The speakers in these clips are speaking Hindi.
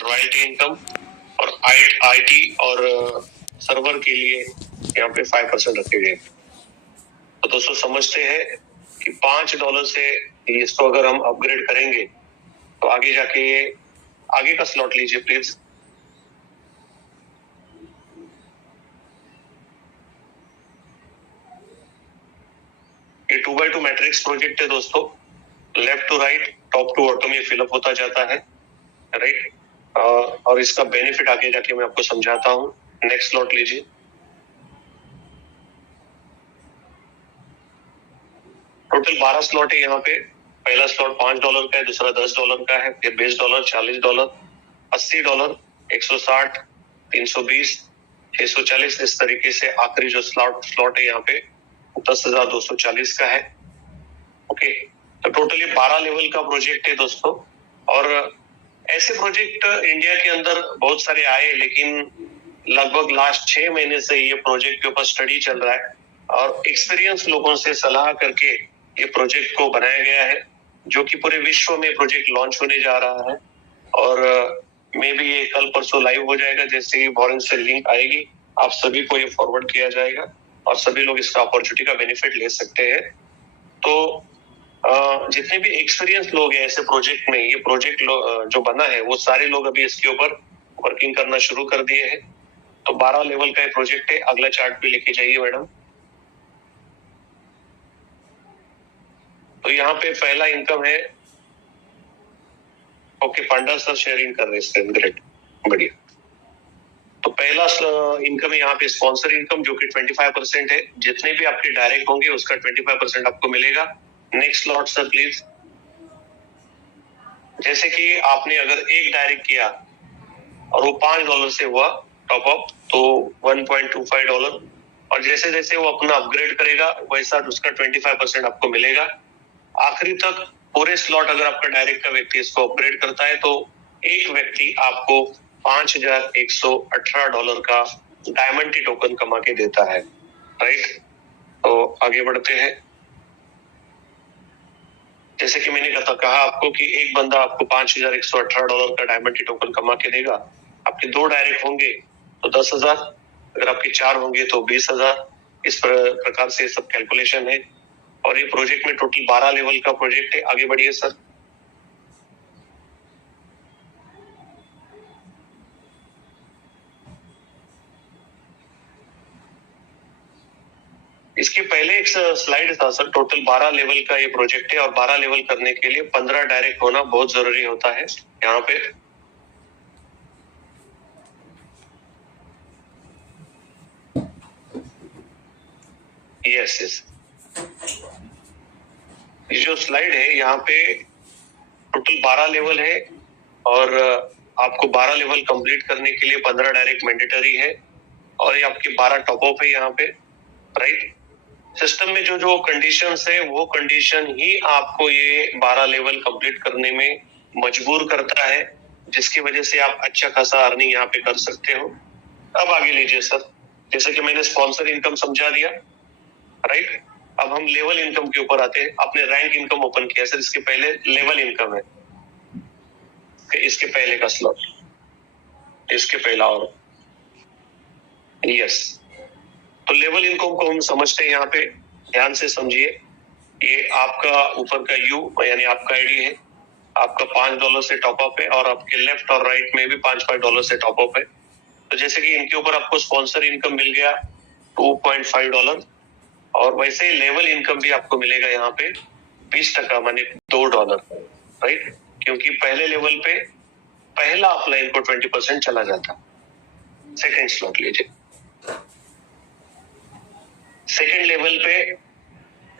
रॉयल्टी इनकम और आईटी और सर्वर के लिए यहाँ पे 5% रखे गए। तो दोस्तों समझते हैं कि $5 से इसको अगर हम अपग्रेड करेंगे तो आगे जाके ये आगे का स्लॉट लीजिए प्लीज। ये 2x2 मैट्रिक्स प्रोजेक्ट है दोस्तों, left to right top to bottom ये फिलअप होता जाता है, राइट। और इसका बेनिफिट आगे जाके मैं आपको समझाता हूँ। नेक्स्ट स्लॉट लीजिए। टोटल 12 स्लॉट है यहाँ पे। पहला स्लॉट $5 का है, दूसरा $10 का है, फिर $20, $40, $80, 160, 320, 640, इस तरीके से आखिरी जो स्लॉट है यहाँ पे 10,240 का है। ओके, तो टोटली 12 लेवल का प्रोजेक्ट है दोस्तों। और ऐसे प्रोजेक्ट इंडिया के अंदर बहुत सारे आए, लेकिन लगभग लास्ट 6 महीने से ये प्रोजेक्ट के ऊपर स्टडी चल रहा है और एक्सपीरियंस लोगों से सलाह करके ये प्रोजेक्ट को बनाया गया है, जो कि पूरे विश्व में प्रोजेक्ट लॉन्च होने जा रहा है। और मे भी ये कल परसों लाइव हो जाएगा। जैसे ही फॉरेन से लिंक आएगी आप सभी को ये फॉरवर्ड किया जाएगा और सभी लोग इसका अपॉर्चुनिटी का बेनिफिट ले सकते हैं। तो जितने भी एक्सपीरियंस लोग हैं ऐसे प्रोजेक्ट में, ये प्रोजेक्ट जो बना है वो सारे लोग अभी इसके ऊपर वर्किंग करना शुरू कर दिए हैं। तो 12 लेवल का ये प्रोजेक्ट है। अगला चार्ट पे लेके जाइए मैडम। तो यहाँ पे पहला इनकम है। ओके, पांडा सर शेयरिंग कर रहे हैं, ग्रेट, बढ़िया। तो पहला इनकम है यहाँ पे स्पॉन्सर इनकम, जो कि 25% है। जितने भी आपके डायरेक्ट होंगे उसका 25% आपको मिलेगा। Next slot sir please. जैसे कि आपने अगर एक डायरेक्ट किया और वो $5 से हुआ टॉप अप, तो $1.25। और जैसे जैसे वो अपना अपग्रेड करेगा वैसा उसका 25% आपको मिलेगा। आखिरी तक पूरे स्लॉट अगर आपका डायरेक्ट का व्यक्ति इसको अपग्रेड करता है तो एक व्यक्ति आपको $5,118 का डायमंड टी टोकन कमा के देता है, राइट। तो आगे बढ़ते हैं। जैसे कि मैंने कहा आपको कि एक बंदा आपको $5,118 का डायमंड टी टोकन कमा के देगा। आपके 2 डायरेक्ट होंगे तो 10,000, अगर आपके 4 होंगे तो 20,000। इस प्रकार से सब कैलकुलेशन है। और ये प्रोजेक्ट में टोटल 12 लेवल का प्रोजेक्ट है। आगे बढ़िए सर। इसके पहले एक स्लाइड था सर। टोटल 12 लेवल का ये प्रोजेक्ट है और 12 लेवल करने के लिए 15 डायरेक्ट होना बहुत जरूरी होता है। यहाँ पे यस ये जो स्लाइड है यहाँ पे टोटल 12 लेवल है और आपको 12 लेवल कंप्लीट करने के लिए 15 डायरेक्ट मैंडेटरी है और ये आपके 12 टॉप अप है यहाँ पे, राइट। सिस्टम में जो जो कंडीशंस है वो कंडीशन ही आपको ये 12 लेवल कंप्लीट करने में मजबूर करता है, जिसकी वजह से आप अच्छा खासा अर्निंग यहाँ पे कर सकते हो। अब आगे लीजिए सर। जैसे कि मैंने स्पॉन्सर इनकम समझा दिया, राइट। अब हम लेवल इनकम के ऊपर आते हैं। आपने रैंक इनकम ओपन किया सर, इसके पहले लेवल इनकम है, इसके पहले का स्लॉट, इसके पहला और यस। तो लेवल इनकम को हम समझते हैं यहाँ पे, ध्यान से समझिए। ये आपका ऊपर का यू यानी आपका आईडी है, आपका $5 से टॉप अप है और आपके लेफ्ट और राइट में भी $5 से टॉप अप है। तो जैसे कि इनके ऊपर आपको स्पॉन्सर इनकम मिल गया $2.5 और वैसे ही लेवल इनकम भी आपको मिलेगा यहाँ पे 20% माने $2, राइट। क्योंकि पहले लेवल पे पहला अपलाइन को 20% चला जाता। सेकेंड स्लॉट लीजिए। सेकेंड लेवल पे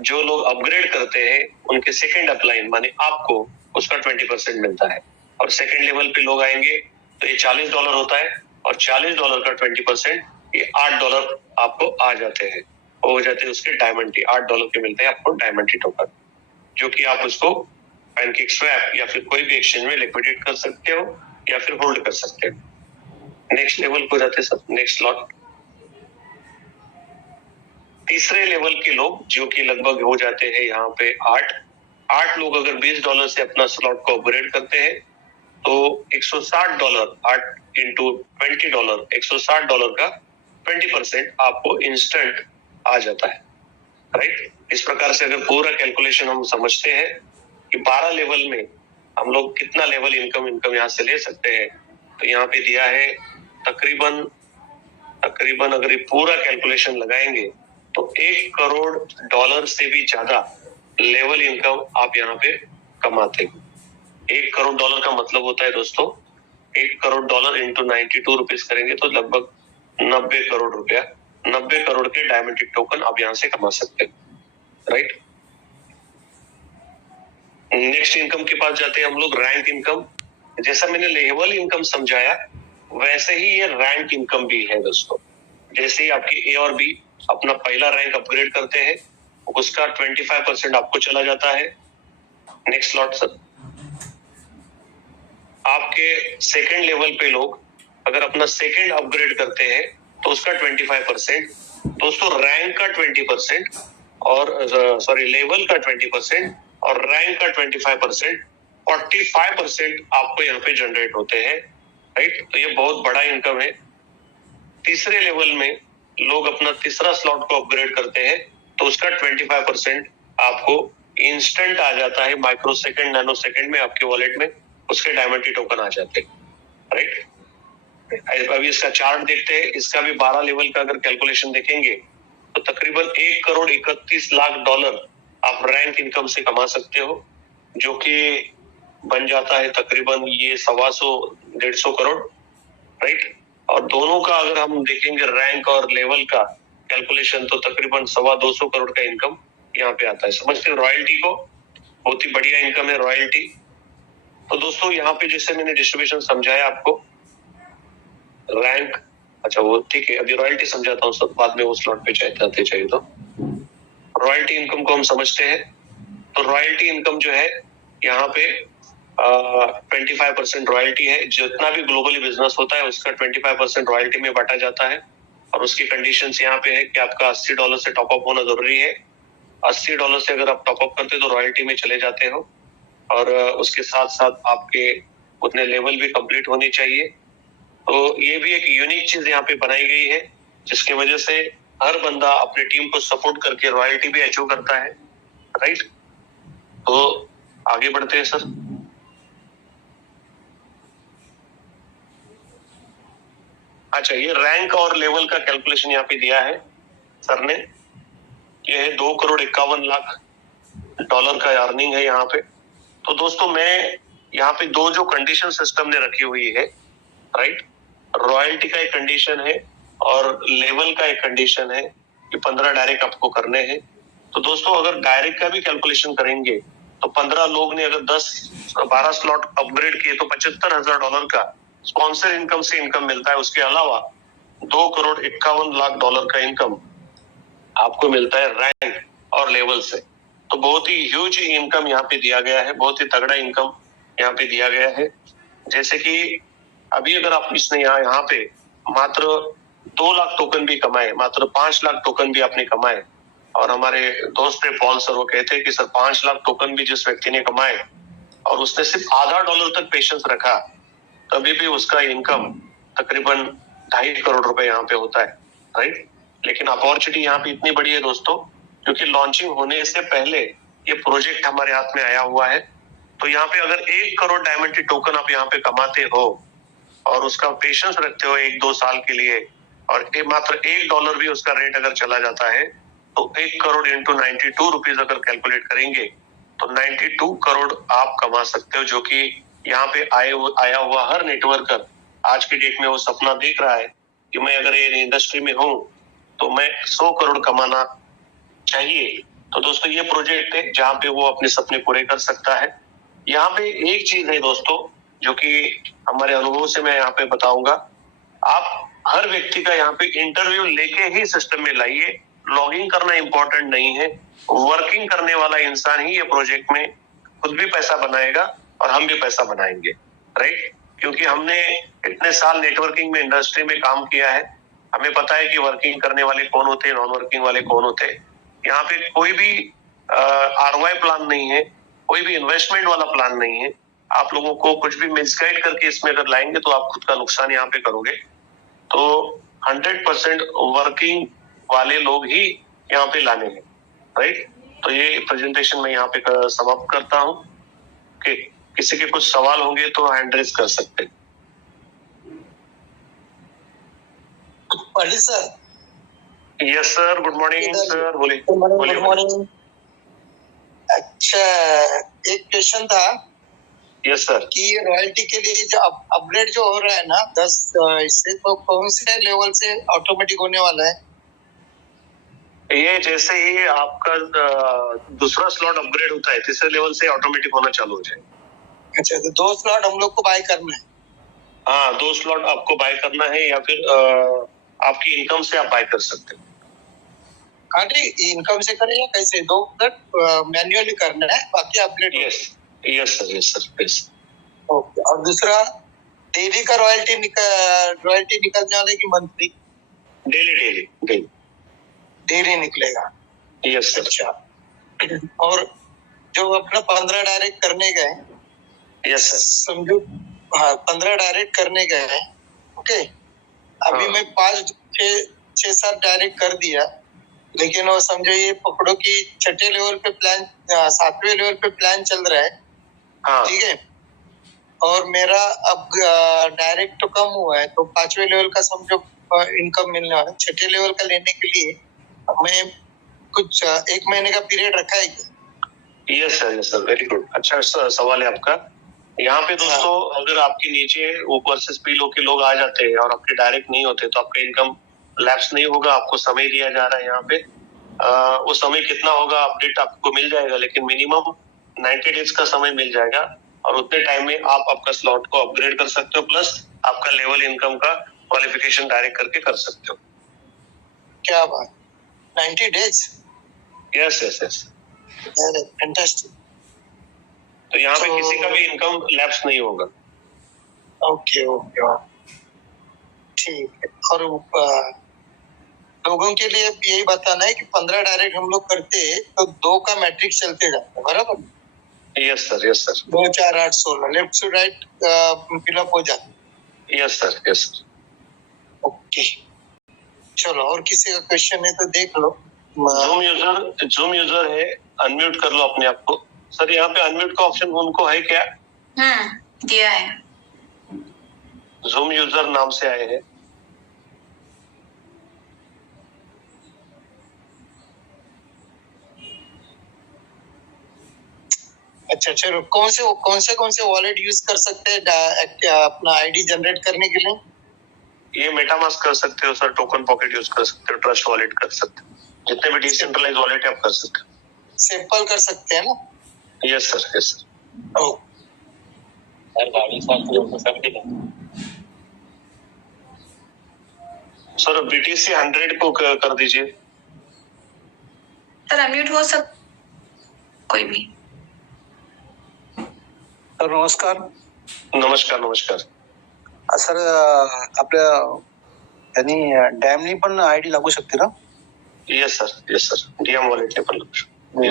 जो लोग अपग्रेड करते हैं उनके सेकेंड अपलाइन माने आपको उसका 20% मिलता है। और सेकेंड लेवल पे लोग आएंगे तो ये $40 होता है और $40 का 20% ये $8 आपको आ जाते हैं, हो जाते हैं उसके डायमंड टी। $8 के मिलते हैं आपको डायमंड टी टोकन, जो कि आप उसको पैनकेक स्वैप या फिर कोई भी एक्सचेंज में लिक्विडेट कर सकते हो या फिर होल्ड कर सकते हो। नेक्स्ट लेवल को जाते सर, नेक्स्ट स्लॉट। तीसरे लेवल के लोग जो कि लगभग हो जाते हैं यहाँ पे 8 लोग अगर $20 से अपना स्लॉट को अपग्रेड करते हैं तो $160 8 इंटू $20 $160 का 20% आपको इंस्टेंट आ जाता है, राइट। इस प्रकार से अगर पूरा कैलकुलेशन हम समझते हैं कि 12 लेवल में हम लोग कितना लेवल इनकम यहाँ से ले सकते हैं, तो यहाँ पे दिया है तकरीबन अगर ये पूरा कैलकुलेशन लगाएंगे तो $1 करोड़ से भी ज्यादा लेवल इनकम आप यहाँ पे कमाते हैं। $1 करोड़ का मतलब होता है दोस्तों, $1 करोड़ इंटू 92 रुपीज करेंगे तो लगभग 90 करोड़ रुपया, 90 करोड़ के डायमंड टोकन आप यहाँ से कमा सकते हैं, राइट। नेक्स्ट इनकम के पास जाते हैं हम लोग, रैंक इनकम। जैसा मैंने लेवल इनकम समझाया वैसे ही ये रैंक इनकम भी है दोस्तों। जैसे ही आपकी ए और बी अपना पहला रैंक अपग्रेड करते हैं, उसका 25% आपको चला जाता है। Next slot sir. आपके सेकंड लेवल पे लोग अगर अपना सेकंड अपग्रेड करते हैं तो उसका 25%, दोस्तों रैंक का 20% और लेवल का 20% और रैंक का 25%, 45% आपको यहाँ पे जनरेट होते हैं, राइट। तो ये बहुत बड़ा इनकम है। तीसरे लेवल में लोग अपना तीसरा स्लॉट को अपग्रेड करते हैं तो उसका 25% आपको इंस्टेंट आ जाता है, माइक्रो सेकंड नैनो सेकंड में आपके वॉलेट में उसके डायमंड टोकन आ जाते हैं, राइट। अभी इसका चार्ट देखते हैं। इसका भी 12 लेवल का अगर कैलकुलेशन देखेंगे तो तकरीबन $1,31,00,000 आप रैंक इनकम से कमा सकते हो, जो कि बन जाता है तकरीबन ये 125-150 करोड़, राइट। और दोनों का अगर हम देखेंगे रैंक और लेवल का कैलकुलेशन तो तकरीबन 225 करोड़ का इनकम यहाँ पे आता है। समझते हो रॉयल्टी को, बहुत ही बढ़िया इनकम है रॉयल्टी। तो दोस्तों यहाँ पे जैसे मैंने डिस्ट्रीब्यूशन समझाया आपको, रैंक, अच्छा वो ठीक है, अभी रॉयल्टी समझाता हूँ सब, बाद में वो स्लॉट पे चाहिए तो रॉयल्टी इनकम को हम समझते हैं। तो रॉयल्टी इनकम जो है यहाँ पे 25% रॉयल्टी है। जितना भी ग्लोबली बिजनेस होता है उसका 25% रॉयल्टी में बांटा जाता है। और उसकी कंडीशंस यहाँ पे है कि आपका $80 से टॉपअप होना जरूरी है। $80 से अगर आप टॉपअप करते तो रॉयल्टी में चले जाते हो, और उसके साथ साथ आपके उतने लेवल भी कंप्लीट होने चाहिए। तो ये भी एक यूनिक चीज यहाँ पे बनाई गई है, जिसकी वजह से हर बंदा अपने टीम को सपोर्ट करके रॉयल्टी भी अचीव करता है, राइट। तो आगे बढ़ते हैं सर। अच्छा, ये रैंक और लेवल का कैलकुलेशन यहाँ पे दिया है सर ने। ये है $2,51,00,000 का अर्निंग है यहाँ पे। तो दोस्तों मैं यहाँ पे दो जो कंडीशन सिस्टम ने रखी हुई है, राइट, रॉयल्टी का एक कंडीशन है और लेवल का एक कंडीशन है कि 15 डायरेक्ट आपको करने हैं। तो दोस्तों अगर डायरेक्ट का भी कैलकुलेशन करेंगे तो 15 लोग ने अगर 12 स्लॉट अपग्रेड किए तो $75,000 का स्पॉन्सर इनकम से इनकम मिलता है। उसके अलावा $2,51,00,000 का इनकम आपको मिलता है रैंक और लेवल से। तो बहुत ही ह्यूज इनकम यहाँ पे दिया गया है, बहुत ही तगड़ा इनकम यहाँ पे दिया गया है। जैसे कि अभी अगर आप इसने यहाँ पे मात्र 2 लाख टोकन भी कमाए, मात्र 5 लाख टोकन भी आपने कमाए, और हमारे दोस्त है पॉल सर, वो कहते हैं कि सर 5 लाख टोकन भी जिस व्यक्ति ने कमाए और उसने सिर्फ आधा डॉलर तक पेशेंस रखा, तभी भी उसका इनकम तकरीबन 2.5 करोड़ रुपए यहाँ पे होता है, राइट। लेकिन अपॉर्चुनिटी यहाँ पे इतनी बड़ी है दोस्तों, क्योंकि लॉन्चिंग होने से पहले ये प्रोजेक्ट हमारे हाथ में आया हुआ है। तो यहाँ पे अगर 1 करोड़ डायमंड टोकन आप यहाँ पे कमाते हो और उसका पेशेंस रखते हो 1-2 साल के लिए, और मात्र $1 भी उसका रेट अगर चला जाता है तो 1 करोड़ इंटू 92 रुपीज अगर कैलकुलेट करेंगे तो 92 करोड़ आप कमा सकते हो, जो कि यहाँ पे आया हुआ हर नेटवर्कर आज की डेट में वो सपना देख रहा है कि मैं अगर ये इंडस्ट्री में हूँ तो मैं 100 करोड़ कमाना चाहिए। तो दोस्तों ये प्रोजेक्ट है जहाँ पे वो अपने सपने पूरे कर सकता है। यहाँ पे एक चीज है दोस्तों जो कि हमारे अनुभव से मैं यहाँ पे बताऊंगा, आप हर व्यक्ति का यहाँ पे इंटरव्यू लेके ही सिस्टम में लाइए। लॉगिंग करना इंपॉर्टेंट नहीं है, वर्किंग करने वाला इंसान ही ये प्रोजेक्ट में खुद भी पैसा बनाएगा और हम भी पैसा बनाएंगे, राइट। क्योंकि हमने इतने साल नेटवर्किंग में इंडस्ट्री में काम किया है, हमें पता है कि वर्किंग करने वाले कौन होते हैं, नॉन वर्किंग वाले कौन होते हैं। यहाँ पे कोई भी ROI प्लान नहीं है, कोई भी इन्वेस्टमेंट वाला प्लान नहीं है। आप लोगों को कुछ भी मिसगाइड करके इसमें अगर लाएंगे तो आप खुद का नुकसान यहाँ पे करोगे। तो 100% वर्किंग वाले लोग ही यहाँ पे लाने हैं, राइट। तो ये प्रेजेंटेशन मैं यहाँ पे समाप्त करता हूँ। ओके, किसी के कुछ सवाल होंगे तो हैंड रेज कर सकते हैं। Pandit sir. Yes sir, good morning sir, बोलिए। Good morning. अच्छा, एक क्वेश्चन था। Yes sir. कि रॉयल्टी के लिए जो अपग्रेड जो हो रहा है ना 10 इससे, तो कौन से लेवल से ऑटोमेटिक होने वाला है? ये जैसे ही आपका दूसरा स्लॉट अपग्रेड होता है, तीसरे लेवल से ऑटोमेटिक होना चालू हो जाए। अच्छा, तो 2 स्लॉट हम लोग को बाय करना है? हाँ, 2 स्लॉट आपको बाय करना है या फिर आपकी इनकम से आप बाय कर सकते हैं। हाँ, इनकम से करें या कैसे? 2 मैन्युअली करना है, बाकी upgrade. Yes sir, yes sir, yes. Okay, और दूसरा डेली का रॉयल्टी निकलने वाले की मंथली? डेली निकलेगा। Yes sir. अच्छा, और जो अपना 15 डायरेक्ट करने गए, यस सर, समझो। हाँ, 15 डायरेक्ट करने गए, ओके। अभी हाँ। मैं 5 6 7 डायरेक्ट कर दिया, लेकिन वो समझो ये पकड़ो कि छठे लेवल पे प्लान, 7वें लेवल पे प्लान चल रहा है। हाँ। ठीक है, और मेरा अब डायरेक्ट तो कम हुआ है, तो 5वें लेवल का समझो इनकम मिलने वाला। छठे लेवल का लेने के लिए मैं कुछ 1 महीने का पीरियड रखा है क्या? Yes sir, very good. अच्छा सवाल है आपका। यहाँ पे दोस्तों, अगर आपके नीचे ऊपर से स्पीलो के लोग आ जाते हैं और आपके डायरेक्ट नहीं होते, तो आपका इनकम लैप्स नहीं होगा। आपको समय दिया जा रहा है यहाँ पे। वो समय कितना होगा अपडेट आपको मिल जाएगा, लेकिन मिनिमम 90 डेज का समय मिल जाएगा, और उतने टाइम में आप आपका स्लॉट को अपग्रेड कर सकते हो, प्लस आपका लेवल इनकम का क्वालिफिकेशन डायरेक्ट करके कर सकते हो। क्या बात, 90 डेज? यस। फैंटास्टिक। तो यहाँ पे किसी का भी इनकम लैप्स नहीं होगा। ओके, ठीक है। और लोगों के लिए यही बताना है कि 15 डायरेक्ट हम लोग करते हैं तो 2 का मैट्रिक्स चलते जाता है, बराबर? Yes sir. 2 4 8 16 left to right fill up हो जाता है। Yes sir. ओके, चलो, और किसी का क्वेश्चन है तो देख लो। जूम यूजर है, अनम्यूट कर लो अपने आप को। सर, यहाँ पे अनम्यूट का ऑप्शन उनको है क्या? दिया है। जूम यूजर नाम से आए हैं। अच्छा, चलो, कौन से वॉलेट यूज कर सकते हैं अपना आईडी जनरेट करने के लिए? ये मेटामास्क कर सकते हो सर, टोकन पॉकेट यूज कर सकते हो, ट्रस्ट वॉलेट कर सकते हो, जितने भी डिसेंट्रलाइज वॉलेट है आप कर सकते हो। सिंपल कर सकते हैं ना? Yes sir. सर, BTC 100 को कर दीजिए। सर, अनम्यूट हो सब कोई भी। सर नमस्कार। नमस्कार। सर, आपल्या यांनी डॅमनी पण आयडी लागू शकते ना? यस सर, डीएम वॉलेट ने पण लागू शकते। नाही,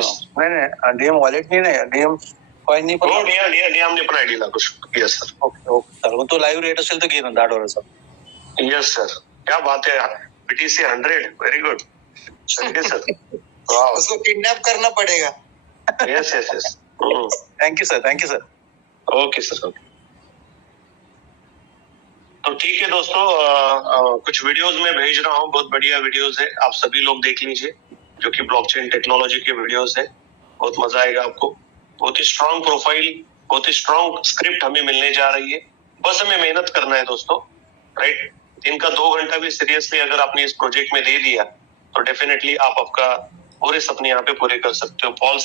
डीएम वॉलेट नाही, डीएम कॉइन पण. हो, डीएम ने पण आयडी लागू शकतो। Yes sir. ओके सर, मग तो लाईव्ह रेट असेल तर घे ना $10. यस सर, क्या बात है। BTC 100, very good. चलिए सर। उसको किडनैप करना पड़ेगा। Yes. Thank you sir. Okay sir. तो ठीक है दोस्तों, कुछ वीडियोस में भेज रहा हूँ, बहुत बढ़िया वीडियोस है, आप सभी लोग देख लीजिए, जो कि ब्लॉकचेन टेक्नोलॉजी के वीडियोस है। बहुत मजा आएगा आपको। बहुत ही स्ट्रांग प्रोफाइल, बहुत ही स्ट्रांग स्क्रिप्ट हमें मिलने जा रही है। बस हमें मेहनत करना है दोस्तों, राइट। दिन का 2 घंटा भी सीरियसली अगर आपने इस प्रोजेक्ट में दे दिया, तो डेफिनेटली आप आपका पूरे सपने यहाँ पे पूरे कर सकते हो। पॉल